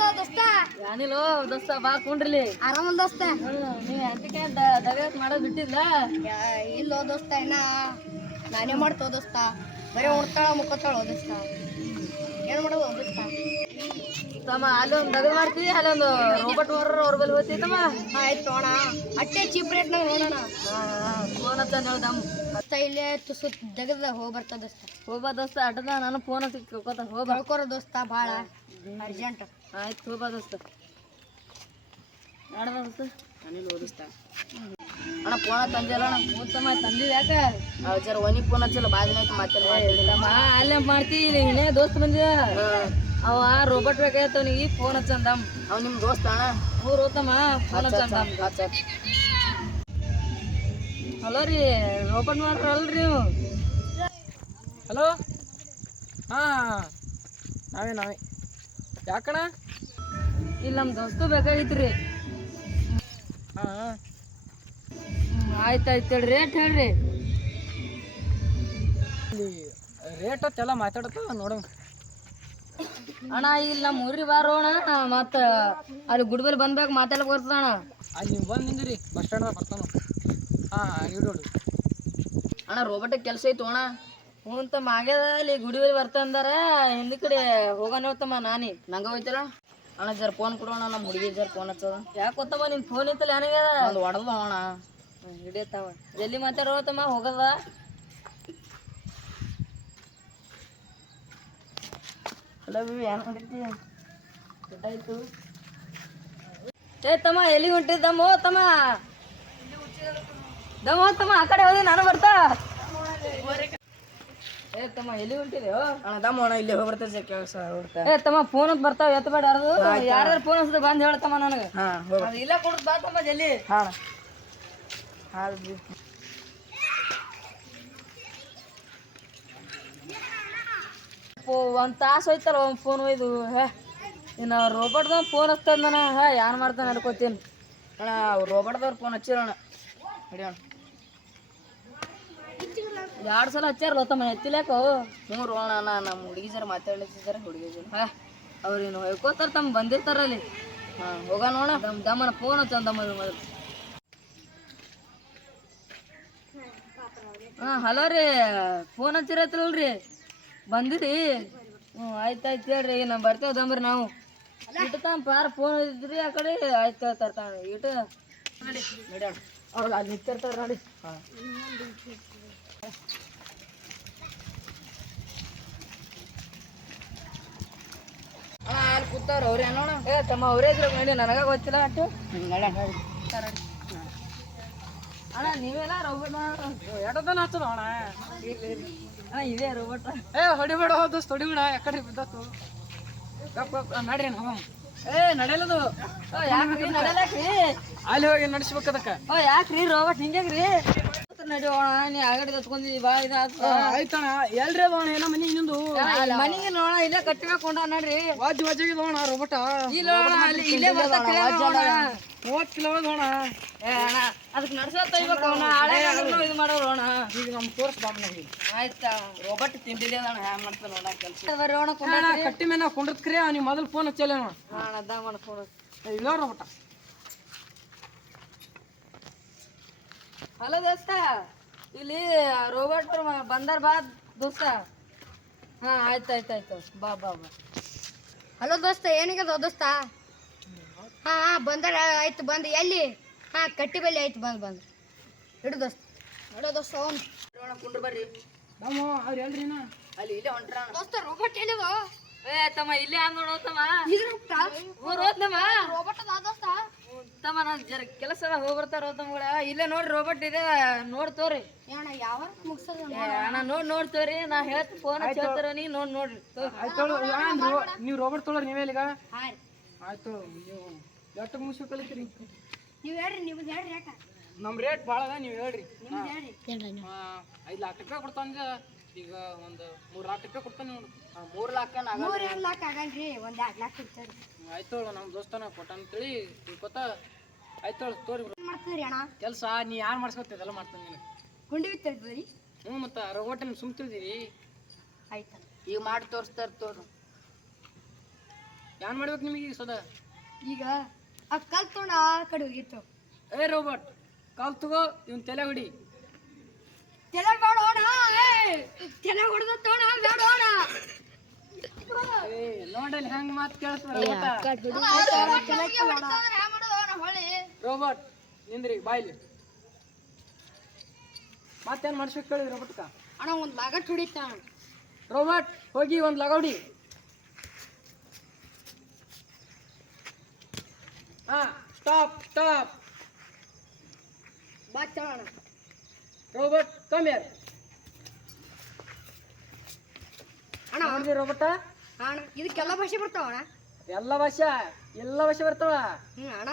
ದೋಸ್ತ ಏನಿಲ್ಲ ದೋಸ್ತ ಬಾ ಕುಂಡ್ರಿಲಿ ಆರಾಮಲ್ ದೋಸ್ತ ನೀ ಅದಕ್ಕೆ ದಗತ್ ಮಾಡೋದು ಬಿಟ್ಟಿಲ್ಲ ಇಲ್ಲೋ ದೋಸ್ತ ಇನ್ನ ನಾನೇ ಮಾಡ್ತೋ ದೋಸ್ತ ಬರೀ ಉಣ್ತಾಳ ಮುಕ್ಕೋತಾಳ ದೋಸ್ತ ಏನ್ ಮಾಡೋದು ದೋಸ್ತ ತಮ್ಮ ಅಲ್ಲೊಂದು ದಗದ್ ಮಾಡ್ತೀವಿ ಅಲ್ಲೊಂದು ರೋಬೋಟ್ ಅವ್ರ ಬಲ್ಲಿ ಹೋಗ್ತೈತಮ್ಮ ಆಯ್ತು ಅಣ್ಣ ಅಟ್ಟೆ ಚೀಪ್ ರೇಟ್ನಾಗ ನೋಡೋಣ ಫೋನ್ ಹಚ್ಚ ಹೇಳ್ದಮ್ಮ ದೋಸ್ತ ಇಲ್ಲೇ ತುಸು ದಗದ ಹೋಗಿ ಬರ್ತಾ ದೋಸ್ತ ಹೋಗ್ಬಾ ದೋಸ್ತ ಅಡ್ಡದ ನಾನು ಫೋನ್ ಹಚ್ಚಿ ಕೇಳ್ಕೊತ ಹೋಗ್ಬಾ ಕಳ್ಕೊರೋ ದೋಸ್ತ ಭಾಳ ಅರ್ಜೆಂಟ್ ಆಯ್ತು ಹೋಗ್ಬಾ ದೋಸ್ತ ನಾಡ ದೋಸ್ತ ಅನಿಲ್ ಓದಿಸ್ತ ಅಣ್ಣ ಫೋನ್ ತಂದಿಲ್ಲ ಅಣ್ಣ ಮೂತ್ತಮ್ಮ ತಂದಿವಿ ಯಾಕೆ ಜರ ಒನಿ ಫೋನ್ ಹಚ್ಚಲ್ಲ ಬಾದಿನ ತಮ್ಮ ಅಲ್ಲೇ ಮಾಡ್ತೀವಿ ಇನ್ನೇ ದೋಸ್ತ ಬಂದಿದ ಅವ ರೋಬೋಟ್ ಬೇಕಾಯ್ತು ಅವನಿಗೆ ಫೋನ್ ಹಚ್ಚಂದಮ್ ಅವ್ ನಿಮ್ ದೋಸ್ತ ಅಣ್ಣ ಅವ್ರು ಹೋತಮ್ಮ ಫೋನ್ ಹಚ್ಚಂದಮ್ ಹಲೋ ರೀ ರೋಬೋಟ್ ಮಾಡ್ರಲ್ರಿ ನೀವು ಹಲೋ ಹಾಂ ನಾವೇ ಯಾಕಣ ಇಲ್ಲಿ ನಮ್ಮ ದೋಸ್ತು ಬೇಕಾಗಿತ್ತು ರೀ ಹಾಂ ಆಯ್ತು ರೇಟ್ ಹೇಳ್ರಿ ಇಲ್ಲಿ ರೇಟ್ ಹೊತ್ತೆಲ್ಲ ಮಾತಾಡತ್ತ ನೋಡೋಣ ಅಣ್ಣ ಇಲ್ಲಿ ನಮ್ಮ ಊರಿಗೆ ಬಾರೋಣ ಮತ್ತು ಅಲ್ಲಿ ಗುಡ್ಬಲ್ಲಿ ಬಂದಾಗ ಮಾತಾಡಕ್ ಬರ್ತದ ಅಣ್ಣ ಅಲ್ಲಿ ನೀವು ಬಂದು ನಿಂದಿರಿ ಬಸ್ ಸ್ಟ್ಯಾಂಡ್ದಾಗ ಬರ್ತಾನ ಹಾಂ ಇಡೋಡು ಅಣ್ಣ ರೋಬೋಟಿಗೆ ಕೆಲಸ ಐತು ಅಣ್ಣ ಹ್ಞೂ ತಮ್ಮ ಆಗ್ಯದ ಅಲ್ಲಿ ಗುಡಿಬಲ್ಲಿ ಬರ್ತಂದಾರ ಹಿಂದಿ ಕಡೆ ಹೋಗೋಣ ಹೋಗ್ತಮ್ಮ ನಾನಿ ನಂಗೆ ಹೋಯ್ತಲ್ಲ ಅಣ್ಣ ಜರ ಫೋನ್ ಕೊಡೋಣ ನಮ್ಮ ಹುಡುಗಿ ಜರ ಫೋನ್ ಹಚ್ಚದ ಯಾಕೆ ಗೊತ್ತಮ್ಮ ನಿನ್ನ ಫೋನ್ ಇತ್ತಲ್ಲ ಏನಾಗ್ಯದ ಒಂದು ಹೊಡೆದ ಅಣ್ಣ ಹಿಡಿಯತ್ತವ ಜಲ್ದಿ ಮಾತಾಡೋ ತಮ್ಮ ಹೋಗದ ಹಲೋ ಬಿಬಿ ಏನು ಹೊಡಿತಿ ಗೊತ್ತಾಯ್ತು ಏ ತಮ್ಮ ಎಲ್ಲಿ ಹೊಂಟಿದ್ದಮ್ಮ ತಮ್ಮ ದಮ್ಮ ತಮ್ಮ ಆ ಕಡೆ ಹೋಗಿ ನಾನು ಬರ್ತಾ ಏ ತಮ್ಮ ಎಲ್ಲಿ ಹೊಂಟಿದೆ ಅಣ್ಣ ದಮ್ಮಣ್ಣ ಇಲ್ಲಿ ಹೋಗಿ ಬರ್ತದೆ ಕೆಲಸ ಹೊಡ್ತಾ ಏ ತಮ್ಮ ಫೋನ್ ಅಂತ ಬರ್ತಾವ ಎತ್ತ ಬೇಡ ಯಾರ್ಯಾರು ಫೋನ್ ಹಚ್ಚದ ಬಂದು ಹೇಳ್ತಮ್ಮ ನನಗೆ ಹಾಂ ಹೋಗಿ ಅದು ಇಲ್ಲ ಕೊಡ್ದು ಬಾ ತಮ್ಮ ಜಲ್ದಿ ಹಾಂ ಹಾಂ ಒಂದು ತಾಸು ಹೋಯ್ತಲ್ಲ ಒಂದು ಫೋನ್ ಒಯ್ದು ಇನ್ನು ರೋಬೋಟ್ದ ಫೋನ್ ಹಚ್ತದ ನಾನು ಏನು ಮಾಡ್ತಾನೆ ಅನ್ಕೋತೀನಿ ಅಣ್ಣ ರೋಬೋಟ್ದವ್ರು ಫೋನ್ ಹಚ್ಚಿರೋಣ ಹಿಡಿಯೋಣ 2 ಸಲ ಹಚ್ಚಾರಲ್ಲ ತಮ್ಮ ಎತ್ತಿಲ್ಯಾಕೋ ಹ್ಞೂ ರೋಣ ನಮ್ಮ ಹುಡುಗಿ ಜರ ಮಾತಾಡ್ಲಿಕ್ಕಿದ್ದಾರೆ ಹುಡುಗಿ ಜರ ಅವ್ರೇನು ಹೇಳ್ಕೋತಾರ ತಮ್ಮ ಬಂದಿರ್ತಾರಲ್ಲಿ ಹಾಂ ಹೋಗ ನೋಡ ದಮ್ಮನ ಫೋನ್ ಹಚ್ಚಂದ ಮೊದಲು ಹಾಂ ಹಲೋ ರೀ ಫೋನ್ ಹಚ್ಚಿರತ್ತಲ್ರಿ ಬಂದಿರಿ ಹ್ಞೂ ಆಯ್ತು ಹೇಳ್ರಿ ಈಗ ನಾವು ಬರ್ತೇವೆ ದಮ್ರಿ ನಾವು ಇಟ್ಟು ತಮ್ಮ ಪಾರ ಫೋನ್ ಇದ್ರಿ ಆ ಕಡೆ ಆಯ್ತು ಹೇಳ್ತಾರೆ ಇಟ್ಟು ನೋಡಿ ನಡಿಯೋಣ ಅವ್ರು ಅಲ್ಲಿ ನಿಂತಿರ್ತಾರೆ ನೋಡಿ ಹಾಂ ಅಣ್ಣ ಅಲ್ಲಿ ಕೂತವ್ರು ಅವ್ರು ಏನೋಣ ಏ ತಮ್ಮ ಅವರೇ ಇದ್ರು ನೋಡಿ ನನಗೆ ಗೊತ್ತಿಲ್ಲ ಅಟ್ಟು ಅಣ್ಣ ನೀವೆಲ್ಲ ರೋಬೋಟ್ ಎಡದನ ಹಚ್ಚದ ಅಣ್ಣ ಅಣ್ಣ ಇದೇ ರೋಬೋಟ್ ಏ ಹೊಡಿಬೇಡ ದೋಸ್ತ ಹೊಡಿಬೇಡ ಯಾಕಡೆ ಬಿದ್ದತ್ತು ನಡ್ರಿ ನಾವು ನಡೆಯಲದು ಯಾಕ್ರಿ ನಡೆಯಲಾಕ್ರಿ ಅಲ್ಲಿ ಹೋಗಿ ನಡೆಸ್ಬೇಕದಕ್ಕೆ ಯಾಕ್ರಿ ರೋಬೋಟ್ ಹಿಂಗ್ಯಾಗ್ರಿ ನಡಿಯೋಣ ನೀ ಆಗಡೆ ಹತ್ಕೊಂಡಿ ಭಾಳ ಇದಾಗ್ತದ ಆಯ್ತಣ್ಣ ಎಲ್ರಿ ಅದು ಅಣ್ಣ ಏನೋ ಮನೆ ಇನ್ನೊಂದು ಮನಿಗೆ ನೋಡ ಇಲ್ಲೇ ಕಟ್ಟಿಕೊಂಡ ನೋಡ್ರಿ ವಾಜ್ಯ ಅಣ್ಣ ರೋಬೋಟ ಇಲ್ಲ ಅಲ್ಲಿ ಇಲ್ಲೇ ಬರ್ತಾ 30 ಕಿಲೋ ಅಣ್ಣ ಏ ಅಣ್ಣ ಅದಕ್ಕೆ ನಡ್ಸತ್ತ ಇವಾಗ ಅವನ ಹಳೆ ಇದು ಮಾಡೋರು ಅಣ್ಣ ಈಗ ನಮ್ಮ ತೋರ್ಸ್ ಬಾಬನಾಗಿ ಆಯ್ತಾ ರೋಬೋಟ್ ತಿಂದಿಲ್ಲ ಅಣ್ಣ ಹ್ಯಾಂಗ ಮಾಡ್ತಾನೆ ನೋಡ ಕೆಲಸ ಬರ್ರಿ ಅಣ್ಣ ಕಟ್ಟಿ ಮೇಲೆ ನಾವು ಕುಂಡ್ರತ್ಕ್ರಿ ನೀವು ಮೊದಲು ಫೋನ್ ಹಚ್ಚಲ್ಲ ಅಣ್ಣ ಅದ ಮಾಡ್ಕೊಂಡು ಇಲ್ಲ ರೋಬೋಟ ಹಲೋ ದೋಸ್ತ ಇಲ್ಲಿ ರೋಬೋಟ್ ಬಂದಾರ ಬಾ ದೋಸ್ತ ಹಾಂ ಆಯ್ತು ಬಾ ಹಲೋ ದೋಸ್ತ ಏನಿಗದ ದೋಸ್ತ ಹಾಂ ಬಂದಾರ ಆಯ್ತು ಬಂದು ಎಲ್ಲಿ ಹಾಂ ಕಟ್ಟಿ ಬಲ್ಲಿ ಆಯ್ತು ಬಂದು ಇಡು ದೋಸ್ತ ನೋಡೋ ದೋಸ್ತ ಅವ್ನು ಕುಂಡ್ರು ಬರ್ರಿ ನಮ್ಮ ಅವ್ರು ಹೇಳ್ರಿ ನಾ ಅಲ್ಲಿ ಇಲ್ಲೇ ಹೊಂಟ್ರ ದೋಸ್ತ ರೋಬೋಟ್ ಎಲ್ಲಿಗೋ ಏ ತಮ್ಮ ಇಲ್ಲೇ ಅಂದ್ ನೋಡೋತಮ್ಮ ಹೋದ್ನಮ್ಮ ರೋಬೋಟ್ ಅದ ದೋಸ್ತ ತಮ್ಮ ನಾನು ಜರ ಕೆಲಸ ಹೋಗ್ಬರ್ತಾರ ತಮ್ಮಗಳ ಇಲ್ಲೇ ನೋಡ್ರಿ ರೋಬೋಟ್ ಇದೆ ನೋಡ್ತೋರಿ ಅಣ್ಣ ಯಾವ ಮುಗಿಸೋದು ಅಣ್ಣ ನೋಡ್ತೋರಿ ನಾ ಹೇಳ್ತ ಫೋನ್ ಹಚ್ಚಿರ್ತಾರ ನೀ ನೋಡ್ರಿ ಆಯ್ತು ನೀವು ರೋಬೋಟ್ ತೊಗೊಳ್ರಿ ನೀವೇಲಿಗ ಹಾಂ ರೀ ಆಯ್ತು ನೀವು ಎಷ್ಟು ಮುಗಿಸಿ ಕಲಿತೀರಿ ನೀವು ಹೇಳ್ರಿ ನಿಮ್ದು ಹೇಳ್ರಿ ಯಾಕ ನಮ್ಮ ರೇಟ್ ಭಾಳ ಅದ ನೀವು ಹೇಳ್ರಿ ನಿಮ್ದು ಹೇಳ್ರಿ 5 ಲಕ್ಷ ರೂಪಾಯಿ ಕೊಡ್ತಾನೆ ಈಗ ಒಂದು 3 ಲಕ್ಷ ರೂಪಾಯಿ ಕೊಡ್ತಾನೆ ನೋಡು 3 ಲಕ್ಷ 3 ಲಕ್ಷ ಆಗಲ್ರಿ ಒಂದು 2 ಲಕ್ಷ ಇರ್ತದೆ ಆಯ್ತು ನಮ್ಮ ದೋಸ್ತನ ಕೊಟ್ಟಂತೇಳಿ ತಿಳ್ಕೊತ ಆಯ್ತು ತೋರಿ ಮಾಡ್ತೀರಿ ಅಣ್ಣ ಕೆಲಸ ನೀ ಯಾರು ಮಾಡ್ಸ್ಕೊತಿದ್ದೆಲ್ಲ ಮಾಡ್ತಾನೆ ನಿನಗೆ ಗುಂಡಿ ಬಿತ್ತಿರ್ತೀರಿ ಹ್ಞೂ ಮತ್ತು ರೋಬೋಟನ್ನು ಸುಮ್ ತಿಳಿದಿರಿ ಆಯ್ತು ಈಗ ಮಾಡಿ ತೋರಿಸ್ತಾರ ತೋರು ಏನ್ ಮಾಡ್ಬೇಕು ನಿಮಗೆ ಈಗ ಸದಾ? ಈಗ ಆ ಕಲ್ ತೊಗೊಂಡು ಆ ಕಡೆ ಹೋಗಿತ್ತು. ಏ ರೋಬೋಟ್, ಕಾಲ್ ತಗೋ, ಇವನ್ ತಲೆ ಹೊಡಿ. ತಲೆ ಬೇಡ ಹೋಣ, ತಲೆ ಹೊಡೆದ ತೋಣ ಬೇಡ ಹೋಣ. ಏ ನೋಡಲ್ಲಿ ಹೆಂಗ್ ಮಾತು ಕೇಳಿಸ್ತಾರ ರೋಬೋಟ್. ನಿಂದ್ರಿ ಬಾಯ್ಲಿ. ಮತ್ತೇನ್ ಮಾಡ್ಸ್ಬೇಕು ಕೇಳಿ ರೋಬೋಟ್ಕ? ಅಣ್ಣ ಒಂದು ಲಾಗಟ್ ಹೊಡಿತ. ರೋಬೋಟ್ ಹೋಗಿ ಒಂದ್ ಲಗೌಡಿ. ಹಾ, ಸ್ಟಾಪ್ ಸ್ಟಾಪ್. ಬಾ ಚೋಣ. Robot come here. ಅಣ್ಣ ನೋಡಿದ್ರಿ ರೋಬೋಟ? ಅಣ್ಣ ಇದಕ್ಕೆಲ್ಲ ಭಾಷೆ ಬರ್ತಾವ ಅಣ್ಣ? ಎಲ್ಲ ಭಾಷೆ ಬರ್ತಾವ. ಅಣ್ಣ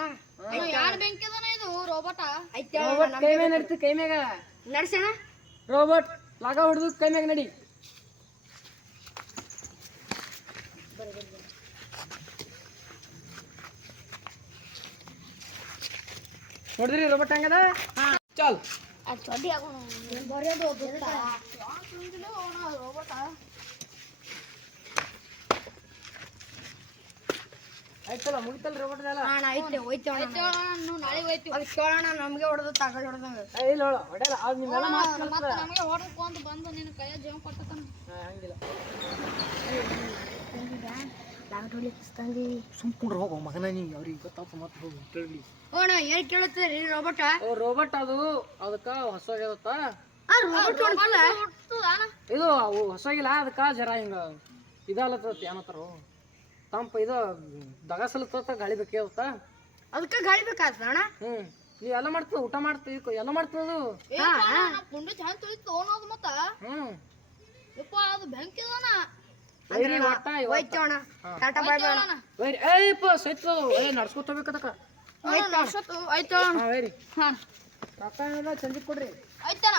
ಯಾರು ಬೆಂಕಿ ಅದಾನ ಇದು ರೋಬೋಟ? ಐತೆ ರೋಬೋಟ್ ಕೈ ಮ್ಯಾಗ ನಡ್ತಿ, ಕೈ ಮ್ಯಾಗ ನಡ್ಸಣ. ರೋಬೋಟ್ ಲಗ ಹೊಡೆದು ಕೈ ಮ್ಯಾಗ ನಡಿ. ನೋಡಿದ್ರಿ ರೋಬೋಟ್ ಹಂಗದ? ಚಲ್ ಬರೆಯೋದು ಗೊತ್ತಾ? ಆಯ್ತಲ್ಲ, ಮುಗಿತಲ್ಲ ರೋಬೋಟ್ ಎಲ್ಲ. ಅಣ್ಣ ಐತೆ ಹೋಯ್ತೇವ ನಾಳೆ ಹೋಯ್ತು. ಅದು ಕೇಳೋಣ, ನಮಗೆ ಹೊಡೆದು ತಗಲ್ ಹೊಡೆದಂಗ. ಇಲ್ಲ ಹೇಳು, ಹೊಡೆಯಲ್ಲ. ಅದು ನಿಮ್ಮೆಲ್ಲ ಮಾತು ಕೇಳ್ತದ. ನಮಗೆ ಹೊಡ್ಕೊಂಡು ಬಂದು ನಿನ್ನ ಕೈಯ ಜೀವ ಕೊಟ್ಟತಾನ. ಹಂಗಿಲ್ಲ. ಸುಮ್ಕೊಂಡ್ರೆ ಹೋಗೋ ಮಗನ, ನೀ ಅವ್ರಿಗೆ ಗೊತ್ತಾಗ್ತ ಮತ್ತೆ ಹೋಗು ಕೇಳಿ. ಅಣ್ಣ ಏನ್ ಕೇಳುತ್ತೆ ರೀ ರೋಬೋಟ? ರೋಬೋಟ್ ಅದು ಅದಕ್ಕ ಹೊಸಾಗಿರುತ್ತ. ಇದು ಅವು ಹೊಸಾಗಿಲ್ಲ, ಅದಕ್ಕ ಜರ ಹಿಂಗ ಇದಲ್ಲತ್ತ ಏನತ್ತಾರ ತಂಪ ಇದು ದಗಸಲತ್ತ ಗಾಳಿ ಬೇಕೇವತ್ತ. ಅದಕ್ಕೆ ಗಾಳಿ ಬೇಕಾಗ್ತದ ಅಣ್ಣ. ನೀವ್ ಎಲ್ಲ ಮಾಡ್ತದ, ಊಟ ಮಾಡ್ತೀವಿ, ಎಲ್ಲ ಮಾಡ್ತದ. ಕುಂಡಿ ಚಂದ ತುಳಿದು ತಗೊಂಡೋದು ಮತ್ತ ಯಪ್ಪ ಅದು ಬೆಂಕಿ ಅದಾನ. ಹೋಯ್ತೇವಣ್ಣ. ಟಾಟಾ ಬಾಯ್ ಬಾಯ್. ಏಯಪ್ಪ ಸೈತು ನಡ್ಸ್ಕೊತಬೇಕದಕ್ಕ. ಆಯ್ತು ಹಾ ವೇರಿ. ಕಾಕ ಚಂದಿ ಕೊಡ್ರಿ. ಆಯ್ತಣ್ಣ.